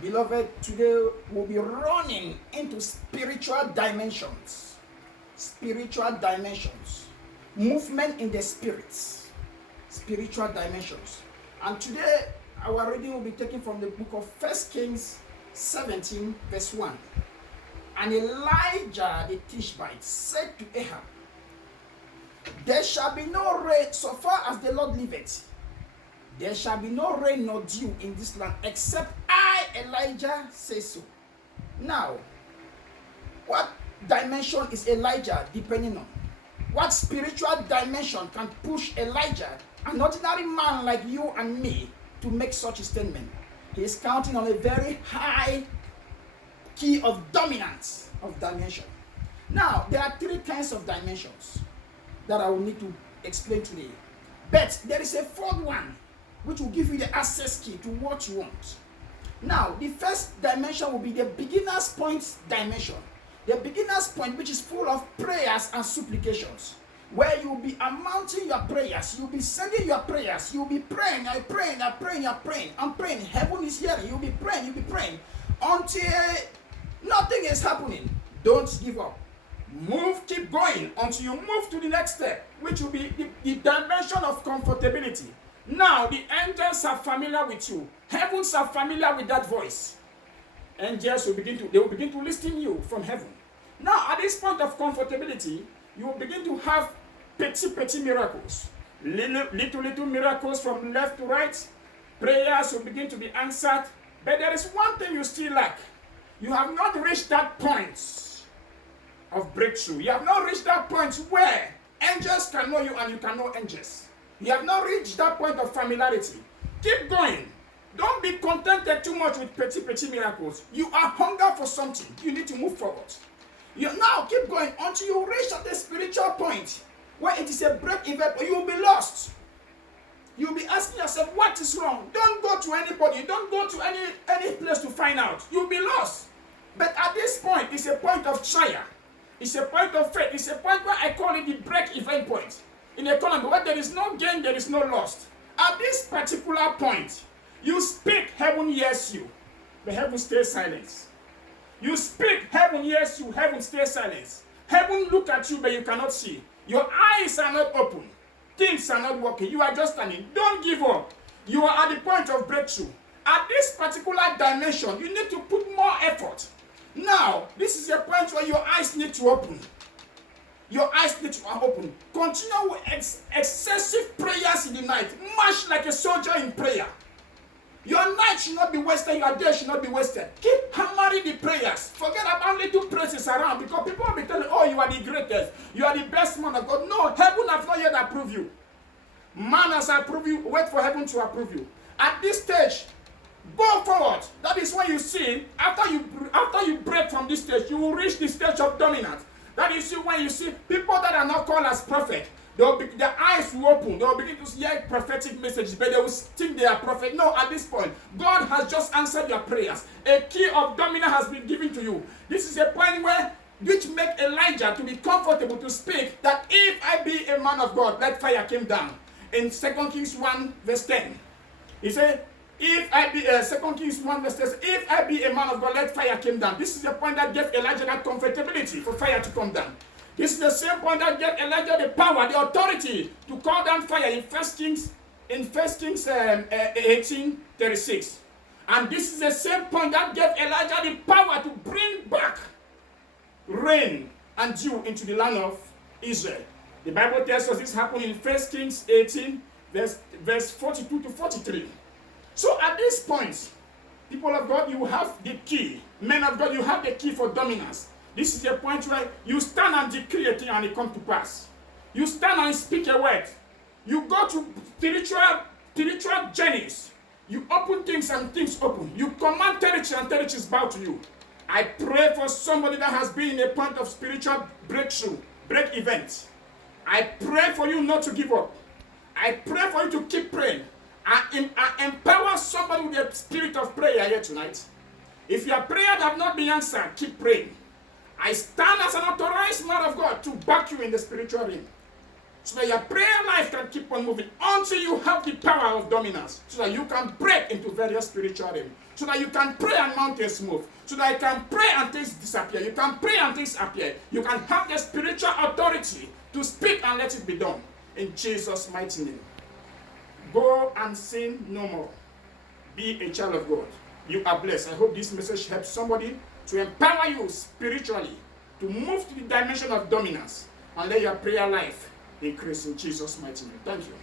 Beloved, today we'll be running into spiritual dimensions. Spiritual dimensions. Movement in the spirits. Spiritual dimensions. And today, our reading will be taken from the book of 1 Kings 17, verse 1. And Elijah the Tishbite said to Ahab, there shall be no rain so far as the Lord liveth. There shall be no rain nor dew in this land, except I, Elijah, say so. Now, what dimension is Elijah depending on? What spiritual dimension can push Elijah, an ordinary man like you and me, to make such a statement? He is counting on a very high key of dominance of dimension. Now, there are three kinds of dimensions that I will need to explain today. But there is a fourth one, which will give you the access key to what you want. Now, the first dimension will be the beginner's point dimension. The beginner's point, which is full of prayers and supplications, where you'll be amounting your prayers, you'll be sending your prayers, you'll be praying, I'm praying, heaven is hearing, you'll be praying, until nothing is happening. Don't give up. Move, keep going until you move to the next step, which will be the dimension of comfortability. Now, the angels are familiar with you. Heavens are familiar with that voice. Angels will begin to listen to you from heaven. Now, at this point of comfortability, you will begin to have petty miracles. Little miracles from left to right. Prayers will begin to be answered. But there is one thing you still lack. You have not reached that point of breakthrough. You have not reached that point where angels can know you and you can know angels. You have not reached that point of familiarity. Keep going. Don't be contented too much with petty miracles. You are hunger for something. You need to move forward. You now keep going until you reach at the spiritual point where it is a break event, or you will be lost. You'll be asking yourself, what is wrong? Don't go to anybody. Don't go to any place to find out. You'll be lost. But at this point, it's a point of trial. It's a point of faith. It's a point where I call it the break event point. In economy, where there is no gain, there is no loss. At this particular point, you speak, heaven hears you, but heaven stays silent. You speak, heaven hears you, heaven stays silent. Heaven look at you, but you cannot see. Your eyes are not open. Things are not working. You are just standing. Don't give up. You are at the point of breakthrough. At this particular dimension, you need to put more effort. Now, this is a point where your eyes need to open. Your eyes need to open. Continue with excessive prayers in the night. March like a soldier in prayer. Your night should not be wasted. Your day should not be wasted. Keep hammering the prayers. Forget about little praises around, because people will be telling you, oh, you are the greatest. You are the best man of God. No, heaven has not yet approved you. Man has approved you. Wait for heaven to approve you. At this stage, go forward. That is when you see, after you break from this stage, you will reach the stage of dominance. That is when you see people that are not called as prophet. Their eyes will open. They will begin to hear prophetic messages, but they will think they are prophet. No, at this point, God has just answered your prayers. A key of dominance has been given to you. This is a point which make Elijah to be comfortable to speak that if I be a man of God, let fire came down. In 2 Kings 1 verse 10, he said, if I be 2 Kings 1 verse 10, if I be a man of God, let fire came down. This is the point that gave Elijah that comfortability for fire to come down. This is the same point that gave Elijah the power, the authority to call down fire in 1 Kings 18:36. And this is the same point that gave Elijah the power to bring back rain and dew into the land of Israel. The Bible tells us this happened in 1 Kings 18, verse 42 to 43. So at this point, people of God, you have the key. Men of God, you have the key for dominance. This is the point where you stand and decree a thing and it comes to pass. You stand and speak a word. You go to spiritual journeys. You open things and things open. You command territory and territories bow to you. I pray for somebody that has been in a point of spiritual breakthrough, break event. I pray for you not to give up. I pray for you to keep praying. I empower somebody with the spirit of prayer here tonight. If your prayers have not been answered, keep praying. I stand as an authorized man of God to back you in the spiritual realm. so that your prayer life can keep on moving until you have the power of dominance, so that you can break into various spiritual realms, so that you can pray and mountains move, so that you can pray and things disappear, you can pray and things appear, you can have the spiritual authority to speak and let it be done. In Jesus' mighty name. Go and sin no more. Be a child of God. You are blessed. I hope this message helps somebody to empower you spiritually to move to the dimension of dominance and let your prayer life increase in Jesus' mighty name. Thank you.